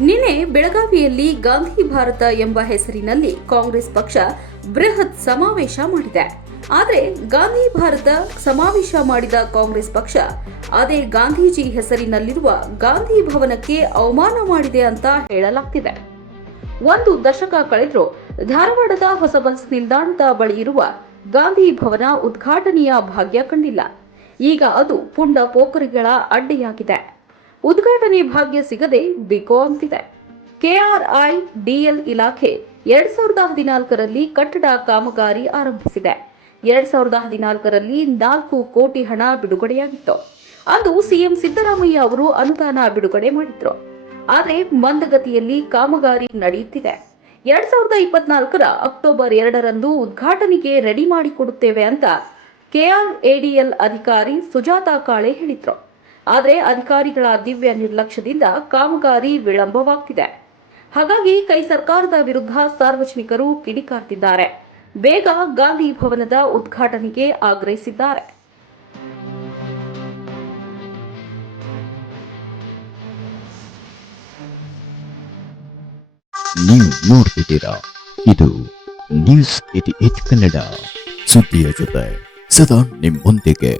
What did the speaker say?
ನಿನ್ನೆ ಬೆಳಗಾವಿಯಲ್ಲಿ ಗಾಂಧಿ ಭಾರತ ಎಂಬ ಹೆಸರಿನಲ್ಲಿ ಕಾಂಗ್ರೆಸ್ ಪಕ್ಷ ಬೃಹತ್ ಸಮಾವೇಶ ಮಾಡಿದೆ. ಆದರೆ ಗಾಂಧಿ ಭಾರತ ಸಮಾವೇಶ ಮಾಡಿದ ಕಾಂಗ್ರೆಸ್ ಪಕ್ಷ ಅದೇ ಗಾಂಧೀಜಿ ಹೆಸರಿನಲ್ಲಿರುವ ಗಾಂಧಿ ಭವನಕ್ಕೆ ಅವಮಾನ ಮಾಡಿದೆ ಅಂತ ಹೇಳಲಾಗ್ತಿದೆ. ಒಂದು ದಶಕ ಕಳೆದರೂ ಧಾರವಾಡದ ಹೊಸ ಬಸ್ ನಿಲ್ದಾಣದ ಬಳಿ ಇರುವ ಗಾಂಧಿ ಭವನ ಉದ್ಘಾಟನೆಯ ಭಾಗ್ಯ ಕಂಡಿಲ್ಲ. ಈಗ ಅದು ಪುಂಡ ಪೋಖರಿಗಳ ಅಡ್ಡೆಯಾಗಿದೆ. ಉದ್ಘಾಟನೆ ಭಾಗ್ಯ ಸಿಗದೆ ಬಿಕೋ ಅಂತಿದೆ ಕೆಆರ್ಐ, ಡಿಎಲ್ ಇಲಾಖೆ ಎರಡ್ ಸಾವಿರದ ಹದಿನಾಲ್ಕರಲ್ಲಿ ಕಟ್ಟಡ ಕಾಮಗಾರಿ ಆರಂಭಿಸಿದೆ. ಎರಡ್ ಸಾವಿರದ ಹದಿನಾಲ್ಕರಲ್ಲಿ ನಾಲ್ಕು ಕೋಟಿ ಹಣ ಬಿಡುಗಡೆಯಾಗಿತ್ತು. ಅದು ಸಿಎಂ ಸಿದ್ದರಾಮಯ್ಯ ಅವರು ಅನುದಾನ ಬಿಡುಗಡೆ ಮಾಡಿದ್ರು. ಆದರೆ ಮಂದಗತಿಯಲ್ಲಿ ಕಾಮಗಾರಿ ನಡೆಯುತ್ತಿದೆ. ಎರಡ್ ಸಾವಿರದ ಇಪ್ಪತ್ನಾಲ್ಕರ ಅಕ್ಟೋಬರ್ ಎರಡರಂದು ಉದ್ಘಾಟನೆಗೆ ರೆಡಿ ಮಾಡಿಕೊಡುತ್ತೇವೆ ಅಂತ ಕೆಆರ್ಎಡಿಎಲ್ ಅಧಿಕಾರಿ ಸುಜಾತಾ ಕಾಳೆ ಹೇಳಿದ್ರು. ಆದರೆ ಅಧಿಕಾರಿಗಳ ದಿವ್ಯ ನಿರ್ಲಕ್ಷ್ಯದಿಂದ ಕಾಮಗಾರಿ ವಿಳಂಬವಾಗ್ತಿದೆ. ಹಾಗಾಗಿ ಕೈ ಸರ್ಕಾರದ ವಿರುದ್ಧ ಸಾರ್ವಜನಿಕರು ಕಿಡಿಕಾರ್ತಿದ್ದಾರೆ. ಬೇಗ ಗಾಂಧಿ ಭವನದ ಉದ್ಘಾಟನೆಗೆ ಆಗ್ರಹಿಸಿದ್ದಾರೆ. ನೀವು ನೋಡ್ತಿದ್ದೀರಾ? ಇದು ನ್ಯೂಸ್ ಏಟಿ ಏಟ್ ಕನ್ನಡ. ಸುದ್ದಿಯ ಜೊತೆ ಸದಾ ನಿಮ್ಮೊಂದಿಗೆ.